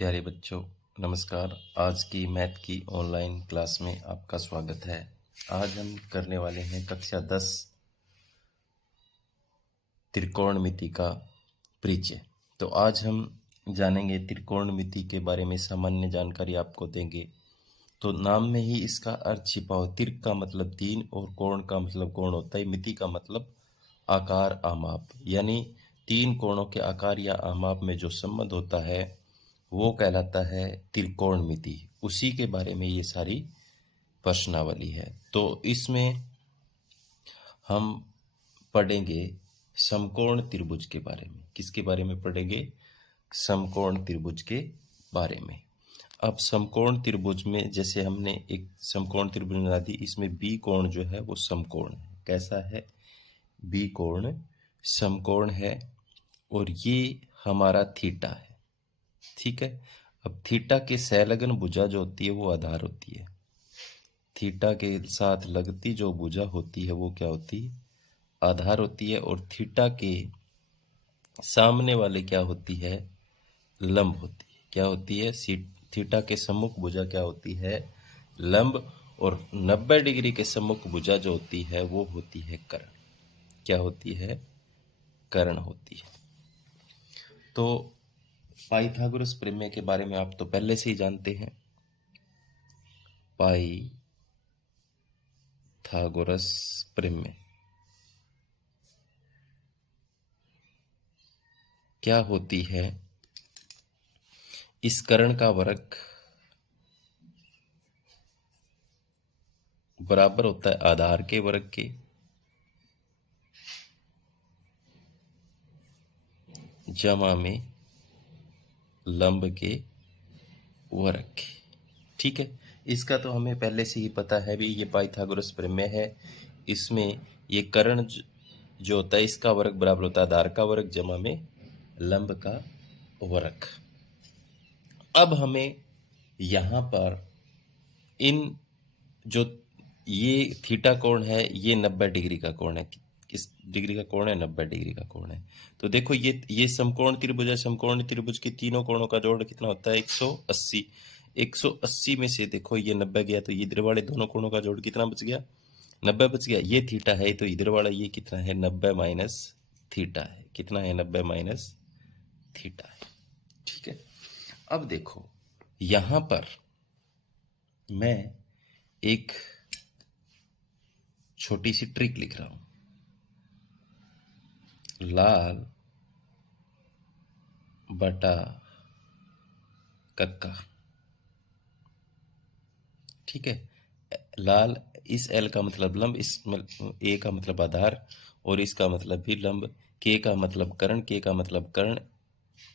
प्यारे बच्चों, नमस्कार। आज की मैथ की ऑनलाइन क्लास में आपका स्वागत है। आज हम करने वाले हैं कक्षा 10 त्रिकोणमिति का परिचय। तो आज हम जानेंगे त्रिकोणमिति के बारे में, सामान्य जानकारी आपको देंगे। तो नाम में ही इसका अर्थ छिपा हो। त्रिक का मतलब तीन और कोण का मतलब कोण होता है। मिति का मतलब आकार, आमाप, यानी तीन कोणों के आकार या आमाप में जो संबंध होता है वो कहलाता है त्रिकोणमिति। उसी के बारे में ये सारी प्रश्नावली है। तो इसमें हम पढ़ेंगे समकोण त्रिभुज के बारे में। किसके बारे में पढ़ेंगे? समकोण त्रिभुज के बारे में। अब समकोण त्रिभुज में जैसे हमने एक समकोण त्रिभुज बना दी, इसमें बी कोण जो है वो समकोण है। कैसा है? बी कोण समकोण है और ये हमारा थीटा है। ठीक है। अब थीटा के संलग्न भुजा जो होती है वो आधार होती है। थीटा के साथ लगती जो भुजा होती है वो क्या होती है? आधार होती है। और थीटा के सामने वाले क्या होती है? लंब होती है। क्या होती है? थीटा के सम्मुख भुजा क्या होती है? लंब। और 90 डिग्री के सम्मुख भुजा जो होती है वो होती है कर्ण। क्या होती है? कर्ण होती है। तो पाइथागोरस प्रमेय के बारे में आप तो पहले से ही जानते हैं। पाइथागोरस प्रमेय क्या होती है? इस कर्ण का वर्ग बराबर होता है आधार के वर्ग के जमा में लंब के वर्ग के। ठीक है। इसका तो हमें पहले से ही पता है भी, ये पाइथागोरस प्रमेय है। इसमें ये कर्ण जो होता है इसका वर्ग बराबर होता है आधार का वर्ग जमा में लंब का वर्ग। अब हमें यहाँ पर इन जो ये थीटा कोण है ये 90 डिग्री का कोण है। किस डिग्री का कोण है? 90 डिग्री का कोण है। तो देखो ये समकोण त्रिभुज है। समकोण त्रिभुज के तीनों कोणों का जोड़ कितना होता है? 180। 180 में से देखो ये 90 गया तो इधर वाले दोनों कोणों का जोड़ कितना बच गया? 90 बच गया। ये थीटा है तो इधर वाला ये कितना है? 90 माइनस थीटा है। कितना है? 90 माइनस थीटा है। ठीक है। अब देखो यहां पर मैं एक छोटी सी ट्रिक लिख रहा हूं। लाल बटा कक्का। ठीक है। लाल, इस एल का मतलब लंब, इस ए का मतलब आधार और इसका मतलब भी लंब। के का मतलब कर्ण, के का मतलब कर्ण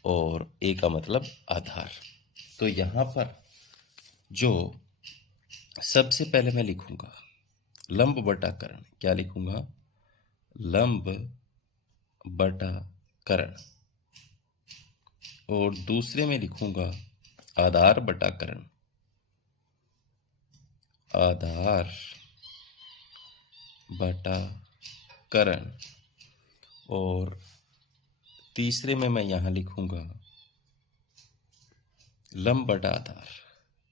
और ए का मतलब आधार। तो यहां पर जो सबसे पहले मैं लिखूंगा लंब बटा कर्ण। क्या लिखूंगा? लंब बटा कर्ण। और दूसरे में लिखूंगा आधार बटा कर्ण। आधार बटा कर्ण। और तीसरे में मैं यहां लिखूंगा लंब बटा आधार।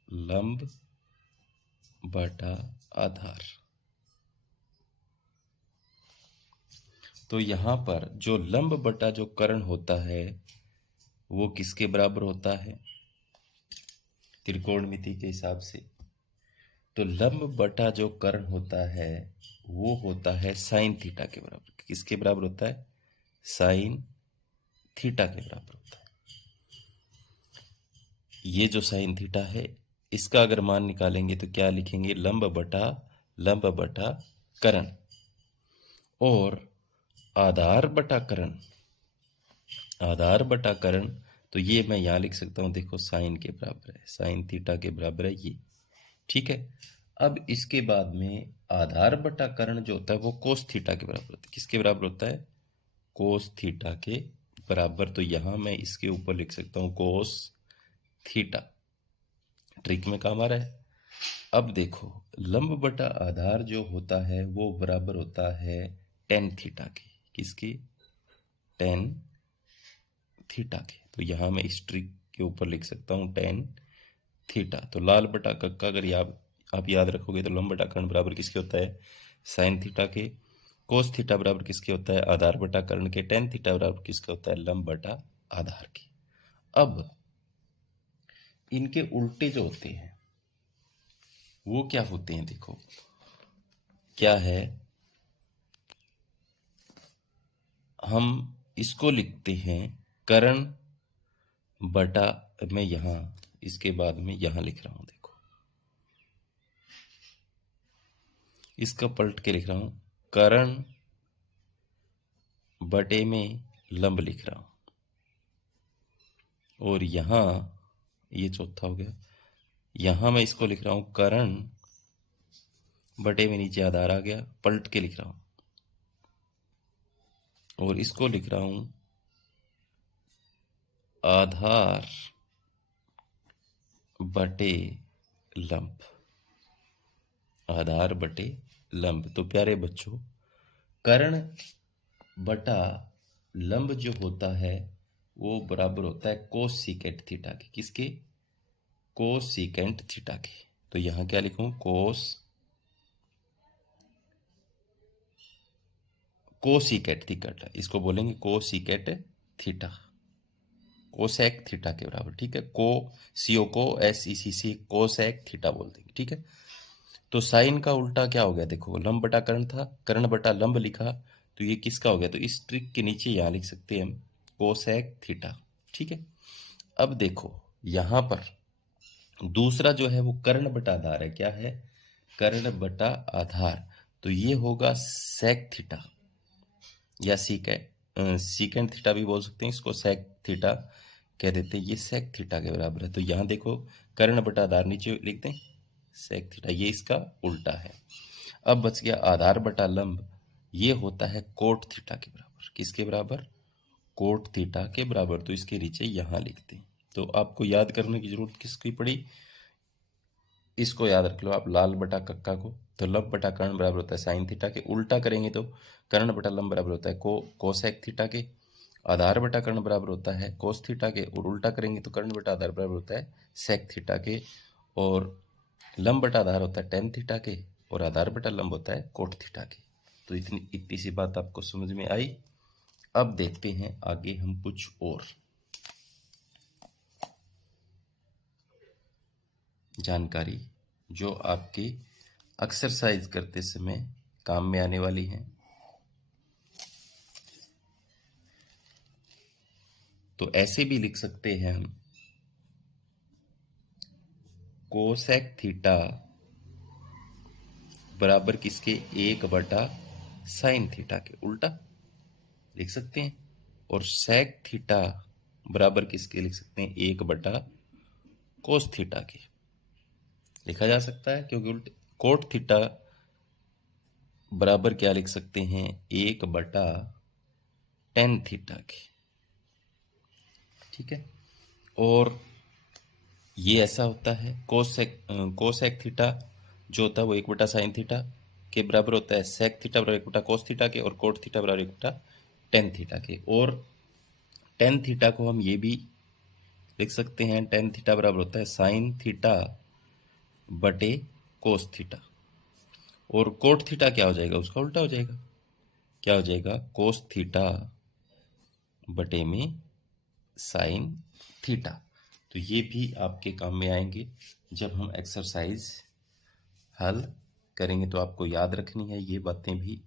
लंब बटा आधार। तो यहां पर जो लंब बटा जो कर्ण होता है वो किसके बराबर होता है त्रिकोणमिति के हिसाब से? तो लंब बटा जो कर्ण होता है वो होता है साइन थीटा के बराबर। किसके बराबर होता है? साइन थीटा के बराबर होता है। ये जो साइन थीटा है इसका अगर मान निकालेंगे तो क्या लिखेंगे? लंब बटा कर्ण और आधार बटा कर्ण। आधार बटा कर्ण तो ये मैं यहां लिख सकता हूं, देखो साइन के बराबर है, साइन थीटा के बराबर है ये। ठीक है। अब इसके बाद में आधार बटा कर्ण जो होता है वो कोस थीटा के बराबर होता है। किसके बराबर होता है? कोस थीटा के बराबर। तो यहां मैं इसके ऊपर लिख सकता हूं कोस थीटा। ट्रिक में काम आ रहा है। अब देखो लंब बटा आधार जो होता है वो बराबर होता है टेन थीटा के। किसके? टेन थीटा के। तो यहां मैं इस ट्रिक के ऊपर लिख सकता हूँ टेन थीटा। तो लाल बटा कक्का अगर आप याद रखोगे तो लंब बटा कर्ण बराबर किसके होता है, साइन थीटा के। कोस थीटा बराबर किसके होता है, आधार बटा कर्ण के। टेन थीटा बराबर किसके होता है, लंब बटा आधार के। अब इनके उल्टे जो होते हैं वो क्या होते हैं, देखो क्या है, हम इसको लिखते हैं कर्ण बटा, मैं यहां इसके बाद में यहां लिख रहा हूं, देखो इसका पलट के लिख रहा हूं, कर्ण बटे में लंब लिख रहा हूं, और यहां ये चौथा हो गया, यहां मैं इसको लिख रहा हूं कर्ण बटे में नीचे आधार आ गया, पलट के लिख रहा हूं, और इसको लिख रहा हूं आधार बटे लंब, आधार बटे लंब। तो प्यारे बच्चों, कर्ण बटा लंब जो होता है वो बराबर होता है कोस सीकेंट थीटा के। किसके, कोस सीकेंट थीटा के। तो यहां क्या लिखूं, कोसीकेट थीटा, इसको बोलेंगे कोसीकेट थीटा, कोसेक थीटा के बराबर। ठीक है, सीओ को SECC कोसेक थीटा बोल देंगे। ठीक है, तो साइन का उल्टा क्या हो गया, देखो लंब बटा कर्ण था, कर्ण बटा लंब लिखा, तो ये किसका हो गया, तो इस ट्रिक के नीचे यहां लिख सकते हैं हम कोसेक थीटा। ठीक है, अब देखो यहां पर दूसरा जो है वो कर्ण बटा आधार है, क्या है, कर्ण बटा आधार, तो ये होगा सेक थीटा या सीकेंट थीटा भी बोल सकते हैं इसको, सेक थीटा कह देते हैं, ये सेक थीटा के बराबर है। तो यहां देखो कर्ण बटा आधार नीचे लिखते हैं सेक थीटा, ये इसका उल्टा है। अब बच गया आधार बटा लंब, ये होता है कोट थीटा के बराबर। किसके बराबर, कोट थीटा के बराबर। तो इसके नीचे यहां लिखते हैं। तो आपको याद करने की जरूरत किसकी पड़ी, इसको याद रख लो आप, लाल बटा कक्का को। तो लंब बटा कर्ण बराबर होता है साइन थीटा के, उल्टा करेंगे तो कर्ण बटा लंब बराबर होता है कोसेक थीटा के। आधार बटा कर्ण बराबर होता है कोस थीटा के, और उल्टा करेंगे तो कर्ण बटा आधार बराबर होता है सेक थीटा के, और लंब बटा आधार होता है टेन थीटा के, और आधार बटा लंब होता है कोट थीटा के। तो इतनी सी बात आपको समझ में आई। अब देखते हैं आगे हम कुछ और जानकारी जो आपकी एक्सरसाइज करते समय काम में आने वाली है। तो ऐसे भी लिख सकते हैं हम, कोसेक थीटा बराबर किसके, एक बटा साइन थीटा के, उल्टा लिख सकते हैं। और सेक थीटा बराबर किसके लिख सकते हैं, एक बटा कोस थीटा के लिखा जा सकता है, क्योंकि उल्टे कोट थीटा बराबर क्या लिख सकते हैं, एक बटा टेन थीटा के। ठीक है, और ये ऐसा होता है कोसेक थीटा जो होता है वो एक बटा साइन थीटा के बराबर होता है, सेक थीटा बराबर एक बटा कोस थीटा के, और कोट थीटा बराबर एक बटा टेन थीटा के। और टेन थीटा को हम ये भी लिख सकते हैं, टेन थीटा बराबर होता है साइन थीटा बटे कोस थीटा, और कोट थीटा क्या हो जाएगा, उसका उल्टा हो जाएगा, क्या हो जाएगा, कोस थीटा बटे में साइन थीटा। तो ये भी आपके काम में आएंगे जब हम एक्सरसाइज हल करेंगे, तो आपको याद रखनी है ये बातें भी।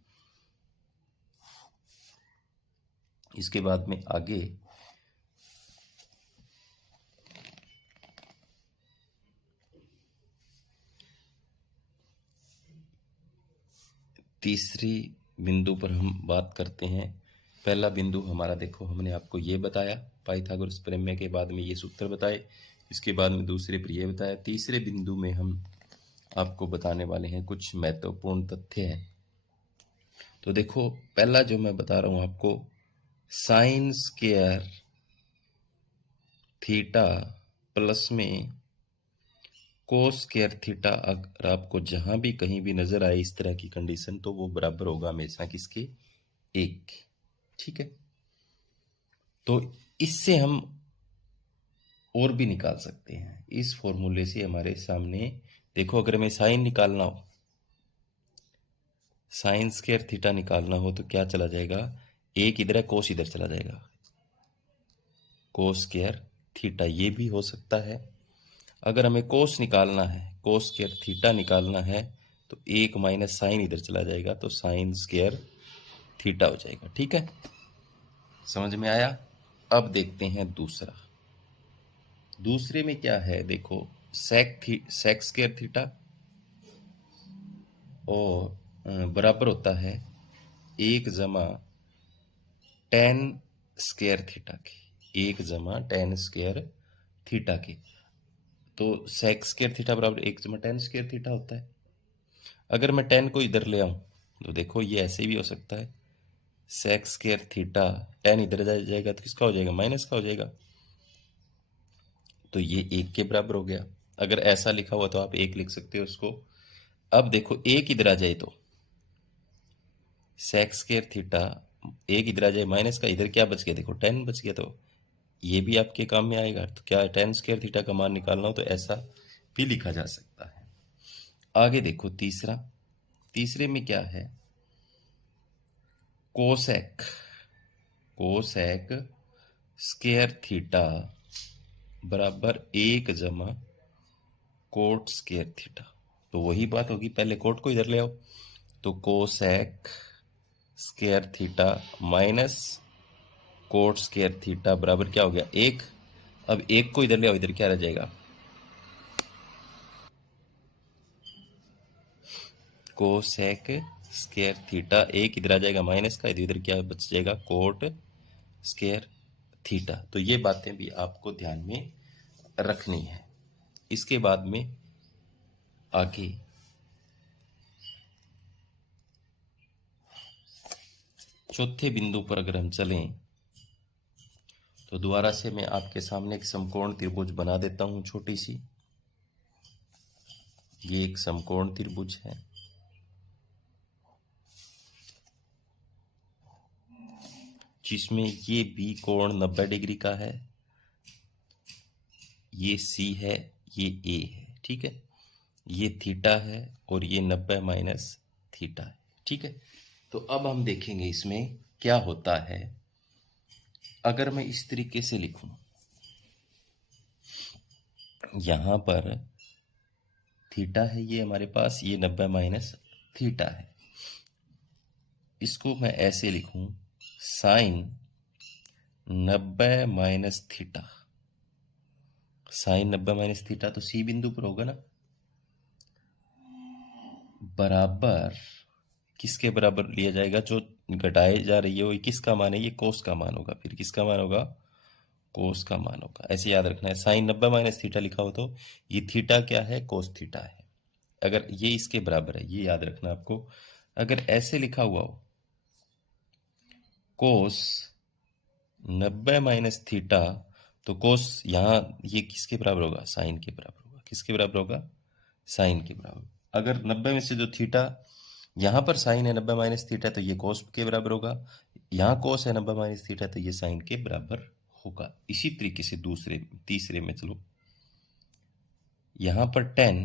इसके बाद में आगे तीसरी बिंदु पर हम बात करते हैं। पहला बिंदु हमारा देखो, हमने आपको ये बताया पाइथागोरस प्रमेय के बाद में ये सूत्र बताए, इसके बाद में दूसरे पर ये बताया। तीसरे बिंदु में हम आपको बताने वाले हैं कुछ महत्वपूर्ण तथ्य हैं। तो देखो पहला जो मैं बता रहा हूं आपको, साइन स्क्वायर थीटा प्लस में कोस स्क्वायर थीटा, अगर आपको जहां भी कहीं भी नजर आए इस तरह की कंडीशन, तो वो बराबर होगा हमेशा किसके, एक। ठीक है, तो इससे हम और भी निकाल सकते हैं। इस फॉर्मूले से हमारे सामने देखो, अगर हमें साइन निकालना हो, साइन स्क्वायर थीटा निकालना हो तो क्या चला जाएगा, एक इधर है, कोस इधर चला जाएगा, कोस स्क्वायर थीटा। ये भी हो सकता है। अगर हमें कोस निकालना है, कोस स्क्वायर थीटा निकालना है, तो एक माइनस साइन इधर चला जाएगा, तो साइन स्क्वायर थीटा हो जाएगा। ठीक है, समझ में आया। अब देखते हैं दूसरा। दूसरे में क्या है, देखो, सेक स्क्वायर थीटा और बराबर होता है 1 + tan स्क्वायर थीटा के, 1 + tan स्क्वायर थीटा के। तो सेक स्क्वायर थीटा बराबर 1 + tan स्क्वायर थीटा होता है। अगर मैं tan को इधर ले आऊं तो देखो ये ऐसे भी हो सकता है, सेक स्क्वायर थीटा, tan इधर जाएगा तो किसका हो जाएगा, माइनस का हो जाएगा, तो ये 1 के बराबर हो गया। अगर ऐसा लिखा हुआ तो आप 1 लिख सकते हो उसको। अब देखो 1 इधर आ जाए तो सेक स्क्वायर थीटा, 1 इधर आ जाए माइनस का, इधर क्या बच गया, देखो tan बच गया, तो ये भी आपके काम में आएगा। तो क्या है, tan स्क्वायर थीटा का मान निकालना हो तो ऐसा भी लिखा जा सकता है। आगे देखो तीसरा। तीसरे में क्या है, कोसेक, कोसेक स्क्वायर थीटा बराबर 1 + कोट स्क्वायर थीटा। तो वही बात होगी, पहले कोट को इधर ले आओ, तो cosec square theta minus cot square theta बराबर क्या हो गया, 1। अब 1 को इधर ले आओ, इधर क्या रह जाएगा, कोसेक स्क्वायर थीटा, 1 इधर आ जाएगा माइनस का, इधर क्या बच जाएगा, कोट स्क्वायर थीटा। तो ये बातें भी आपको ध्यान में रखनी है। इसके बाद में आगे चौथे बिंदु पर अगर हम चलें तो दोबारा से मैं आपके सामने एक समकोण त्रिभुज बना देता हूं, छोटी सी। ये एक समकोण त्रिभुज है, जिसमें ये बी कोण 90 डिग्री का है, ये सी है, ये ए है। ठीक है, ये थीटा है और ये 90 - थीटा है। ठीक है, तो अब हम देखेंगे इसमें क्या होता है। अगर मैं इस तरीके से लिखूं, यहां पर थीटा है ये हमारे पास, ये 90 - थीटा है। इसको मैं ऐसे लिखूं, साइन 90 - थीटा, साइन 90 - थीटा तो सी बिंदु पर होगा ना, बराबर किसके बराबर लिया जाएगा, जो घटाए जा रही है वो किसका मान है, ये कोस का मान होगा। फिर किसका मान होगा, कोस का मान होगा। ऐसे याद रखना है, साइन 90 - थीटा लिखा हो तो ये थीटा क्या है, कोस थीटा है। अगर ये इसके बराबर है, ये याद रखना आपको। अगर ऐसे लिखा हुआ हो, कोस 90 - थीटा, तो कोस यहाँ ये किसके बराबर होगा, साइन के बराबर होगा। किसके बराबर होगा, साइन के बराबर। अगर 90 में से जो थीटा, यहाँ पर साइन है 90 - थीटा, तो ये कोस के बराबर होगा। यहाँ कोस है 90 - थीटा, तो ये साइन के बराबर होगा। इसी तरीके से दूसरे तीसरे में चलो, यहाँ पर tan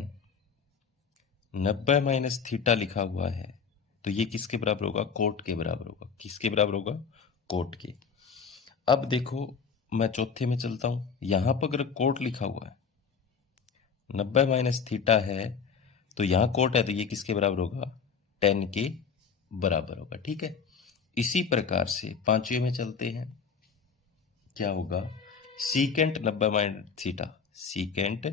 90 - थीटा लिखा हुआ है, तो ये किसके बराबर होगा, कोट के बराबर होगा। किसके बराबर होगा, कोट के। अब देखो मैं चौथे में चलता हूं, यहां पर अगर कोट लिखा हुआ है, 90 - थीटा है, तो यहां कोट है, तो ये किसके बराबर होगा, tan के बराबर होगा। ठीक है, इसी प्रकार से पांचवे में चलते हैं, क्या होगा, सीकेंट 90 - थीटा, सीकेंट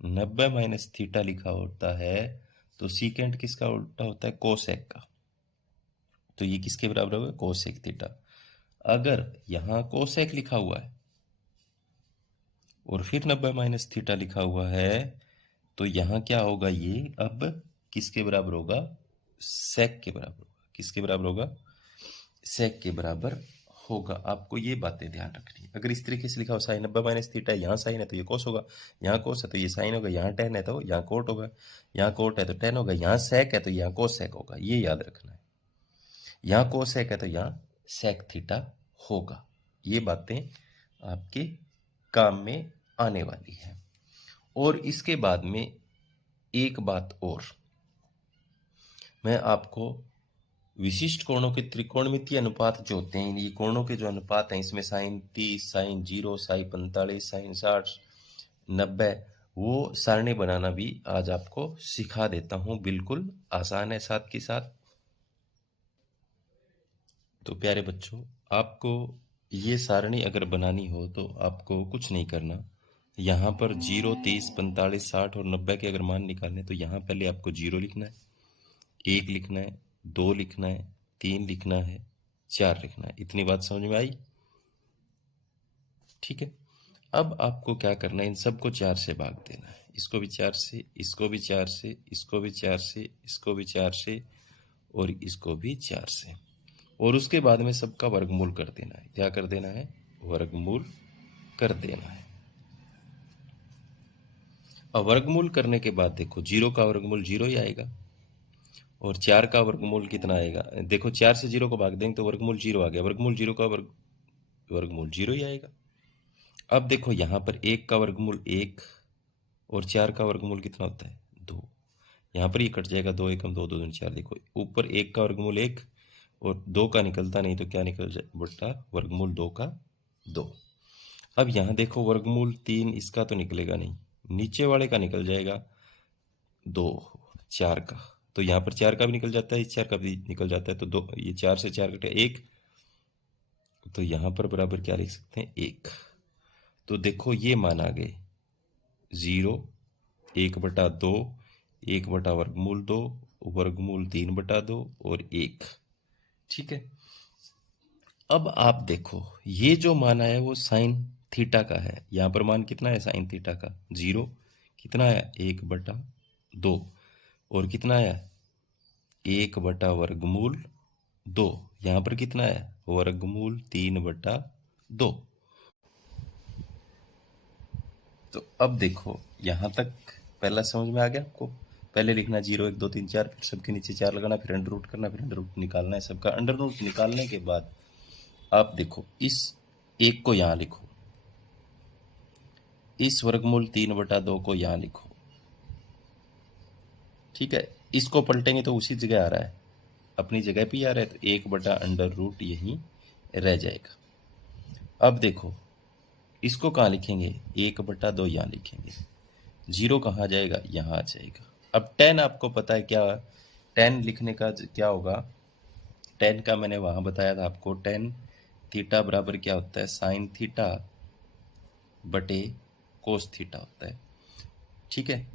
90 - थीटा लिखा होता है, तो सीकेंट किसका उल्टा होता है, कोसेक का, तो ये किसके बराबर होगा, कोसेक थीटा। अगर यहां कोसेक लिखा हुआ है और फिर 90 - थीटा लिखा हुआ है, तो यहां क्या होगा, ये अब किसके बराबर होगा, सेक के बराबर होगा। किसके बराबर होगा, सेक के बराबर होगा। आपको ये बातें ध्यान रखनी है। अगर इस तरीके से लिखा हो, साइन 90 - थीटा, यहाँ साइन है तो ये कोस होगा, यहाँ कोस है तो ये साइन होगा, यहाँ टेन है तो यहाँ कोट होगा, यहाँ कोट है तो टेन होगा, यहाँ सेक है तो यहाँ कोस सेक होगा। ये याद रखना है, यहाँ कोस सेक है तो यहाँ सेक थीटा होगा। ये बातें आपके काम में आने वाली है। और इसके बाद में एक बात और, मैं आपको विशिष्ट कोणों के त्रिकोणमितीय अनुपात जो होते हैं, ये कोणों के जो अनुपात हैं, इसमें साइन 30, साइन 0, साइन 45, साइन 60, 90, वो सारणी बनाना भी आज आपको सिखा देता हूँ। बिल्कुल आसान है साथ के साथ। तो प्यारे बच्चों, आपको ये सारणी अगर बनानी हो तो आपको कुछ नहीं करना। यहाँ पर 0, 30, 45, 60 और 90 के अगर मान निकालने तो यहाँ पहले आपको 0 लिखना है, 1 लिखना है, 2 लिखना है, 3 लिखना है, 4 लिखना है। इतनी बात समझ में आई? ठीक है। अब आपको क्या करना है, इन सबको 4 से भाग देना है। इसको भी 4 से, इसको भी 4 से, इसको भी 4 से, इसको भी 4 से और इसको भी 4 से। और उसके बाद में सबका वर्गमूल कर देना है। क्या कर देना है? वर्गमूल कर देना है। अब वर्गमूल करने के बाद देखो, 0 का वर्गमूल 0 ही आएगा और 4 का वर्गमूल कितना आएगा? देखो 4 से 0 को भाग देंगे तो वर्गमूल 0 आ गया। वर्गमूल 0 का वर्गमूल 0 ही आएगा। अब देखो यहाँ पर 1 का वर्गमूल 1 और 4 का वर्गमूल कितना होता है? 2। यहाँ पर ये कट जाएगा, 2 एकम 2, 2 दूनी 4। देखो ऊपर 1 का वर्गमूल 1 और 2 का निकलता नहीं तो क्या निकल जाए बट्टा वर्गमूल 2 का 2। अब यहाँ देखो वर्गमूल 3 इसका तो निकलेगा नहीं, नीचे वाले का निकल जाएगा 2, 4 का। तो यहाँ पर 4 का भी निकल जाता है, इस 4 का भी निकल जाता है। तो 2, ये 4 से 4 कटे 1, तो यहाँ पर बराबर क्या लिख सकते हैं? 1। तो देखो ये मान आ गए 0, 1/2, 1 बटा वर्गमूल 2, वर्गमूल 3/2 और 1। ठीक है। अब आप देखो ये जो मान आया वो साइन थीटा का है। यहाँ पर मान कितना है साइन थीटा का? 0। कितना आया? 1/2 और कितना आया? 1/वर्गमूल 2। यहाँ पर कितना आया? वर्गमूल 3/2। तो अब देखो यहाँ तक पहला समझ में आ गया आपको? पहले लिखना 0, 1, 2, 3, 4, फिर सबके नीचे 4 लगाना, फिर अंडर रूट करना, फिर अंडर रूट निकालना है सबका। अंडर रूट निकालने के बाद आप देखो इस 1 को यहाँ लिखो, इस वर्गमूल 3/2 को यहाँ लिखो। ठीक है। इसको पलटेंगे तो उसी जगह आ रहा है, अपनी जगह पे ही आ रहा है, तो 1/√, यहीं रह जाएगा। अब देखो इसको कहाँ लिखेंगे? 1/2 यहाँ लिखेंगे। 0 कहाँ जाएगा? यहाँ आ जाएगा। अब tan आपको पता है क्या? tan लिखने का क्या होगा? tan का मैंने वहाँ बताया था आपको। tan थीटा बराबर क्या होता है? साइन थीटा बटे कोस थीटा होता है। ठीक है।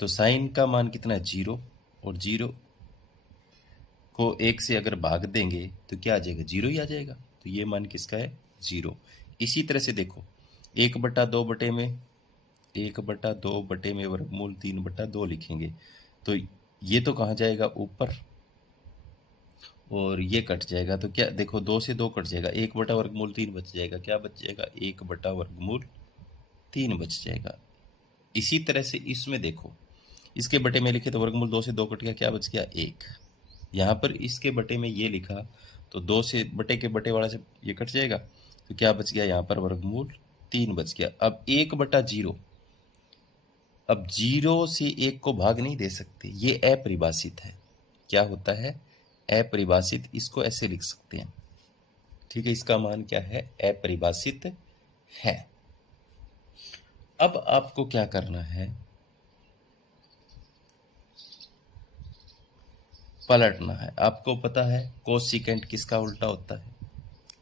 तो साइन का मान कितना है? 0, और 0 को 1 से अगर भाग देंगे तो क्या आ जाएगा? 0 ही आ जाएगा। तो ये मान किसका है? 0। इसी तरह से देखो 1/2 बटे में, 1/2 बटे में वर्गमूल 3/2 लिखेंगे तो ये तो कहाँ जाएगा? ऊपर, और ये कट जाएगा तो क्या देखो 2 से 2 कट जाएगा, 1/वर्गमूल 3 बच जाएगा। क्या बच जाएगा? 1/वर्गमूल 3 बच जाएगा। इसी तरह से इसमें देखो, इसके बटे में लिखे तो वर्गमूल 2 से 2 कट गया, क्या बच गया? 1। यहाँ पर इसके बटे में ये लिखा तो 2 से बटे के बटे वाला से ये कट जाएगा, तो क्या बच गया? यहाँ पर वर्गमूल 3 बच गया। अब 1/0, अब 0 से 1 को भाग नहीं दे सकते, ये अपरिभाषित है। क्या होता है? अपरिभाषित। इसको ऐसे लिख सकते हैं। ठीक है। इसका मान क्या है? अपरिभाषित है। अब आपको क्या करना है? पलटना है। आपको पता है कोसिकेंट किसका उल्टा होता है?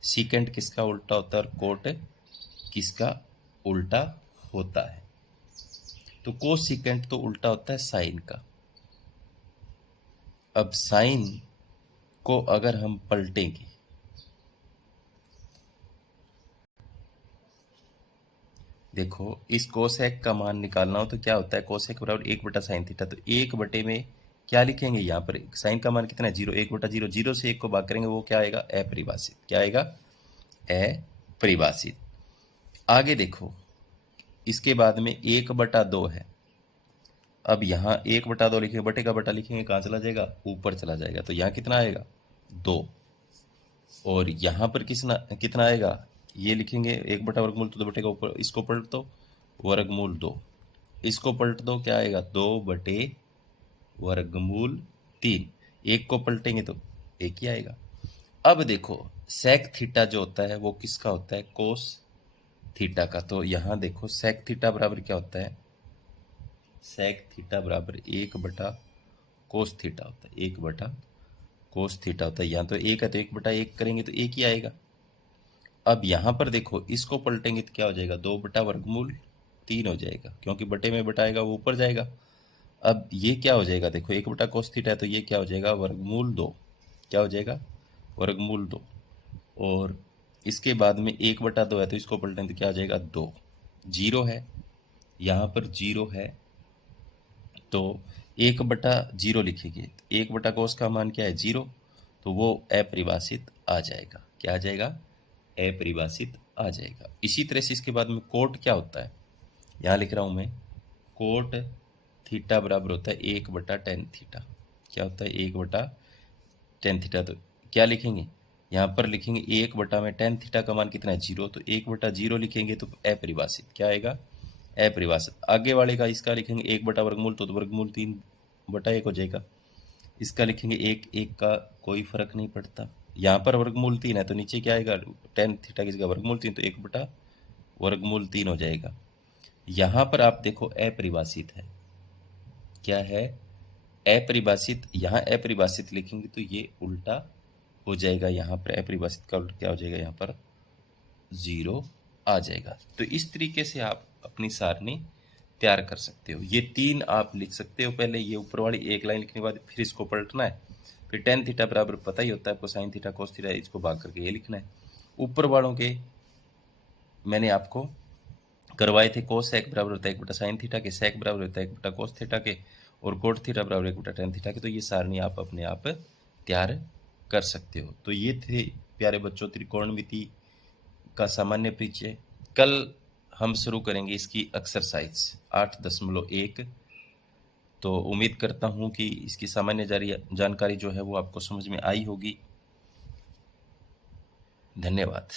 सीकेंट किसका उल्टा होता है? और कोट किसका उल्टा होता है? तो कोसिकेंट तो उल्टा होता है साइन का। अब साइन को अगर हम पलटेंगे, देखो इस कोसेक का मान निकालना हो तो क्या होता है? कोसेक बराबर 1/sin थीटा। तो 1 बटे में क्या लिखेंगे? यहाँ पर साइन का मान कितना है? 0। 1/0, 0 से 1 को भाग करेंगे वो क्या आएगा? अपरिभाषित। क्या आएगा? अपरिभाषित। आगे देखो इसके बाद में 1/2 है। अब यहाँ 1/2 लिखेंगे, बटे का बटा लिखेंगे, कहाँ चला जाएगा? ऊपर चला जाएगा। तो यहाँ कितना आएगा? 2। और यहाँ पर कितना आएगा? ये लिखेंगे 1/वर्गमूल तो 2 बटे का ऊपर, इसको पलट दो वर्गमूल 2। इसको पलट दो, क्या आएगा? 2/वर्गमूल 3। एक को पलटेंगे तो एक ही आएगा। अब देखो सेक थीटा जो होता है वो किसका होता है? कोस थीटा का। तो यहाँ देखो सेक थीटा बराबर क्या होता है? सेक थीटा बराबर 1/कोस थीटा होता है। 1/कोस थीटा होता है। यहाँ तो एक है तो 1/1 करेंगे तो एक ही आएगा। अब यहाँ पर देखो इसको पलटेंगे तो क्या हो जाएगा? 2/वर्गमूल 3 हो जाएगा, क्योंकि बटे में बटा आएगा वो ऊपर जाएगा। अब ये क्या हो जाएगा? देखो 1/कोस थीटा है तो ये क्या हो जाएगा? वर्गमूल 2। क्या हो जाएगा? वर्गमूल 2। और इसके बाद में 1/2 है तो इसको पलटेंगे तो क्या हो जाएगा? 2। जीरो है, यहाँ पर जीरो है तो 1/0 लिखेंगे। 1/कोस का मान क्या है? 0। तो वो अपरिभाषित आ जाएगा। क्या आ जाएगा? अपरिभाषित आ जाएगा। इसी तरह से इसके बाद में कोट क्या होता है? यहाँ लिख रहा हूँ मैं, कोट थीटा बराबर होता है 1/tan थीटा। क्या होता है? 1/tan theta. तो क्या लिखेंगे? यहाँ पर लिखेंगे 1/tan थीटा का मान कितना है? 0। तो 1/0 लिखेंगे तो अपरिभाषित। क्या आएगा? अपरिभाषित। आगे वाले का इसका लिखेंगे 1/वर्गमूल, तो वर्गमूल 3/1 हो जाएगा। इसका लिखेंगे 1 का कोई फर्क नहीं पड़ता। यहाँ पर वर्गमूल 3 है तो नीचे क्या आएगा? tan थीटा की जगह वर्गमूल 3, तो 1/वर्गमूल 3 हो जाएगा। यहाँ पर आप देखो अपरिभाषित है। क्या है? अपरिभाषित। यहाँ अपरिभाषित लिखेंगे तो ये उल्टा हो जाएगा। यहाँ पर अपरिभाषित का उल्टा क्या हो जाएगा? यहाँ पर 0 आ जाएगा। तो इस तरीके से आप अपनी सारणी तैयार कर सकते हो। ये 3 आप लिख सकते हो। पहले ये ऊपर वाली एक लाइन लिखने के बाद फिर इसको पलटना है। फिर tan थीटा बराबर पता ही होता है आपको, sin थीटा cos थीटा, इसको भाग करके ये लिखना है। ऊपर वालों के मैंने आपको करवाए थे। cos sec बराबर होता है 1/sin थीटा के, sec बराबर होता है 1/cos थीटा के, और cot थीटा बराबर 1/tan थीटा के। तो ये सारणी आप अपने आप तैयार कर सकते हो। तो ये थे प्यारे बच्चों त्रिकोणमिति का सामान्य परिचय। कल हम शुरू करेंगे इसकी एक्सरसाइज 8.1। तो उम्मीद करता हूँ कि इसकी सामान्य जानकारी जो है वो आपको समझ में आई होगी। धन्यवाद।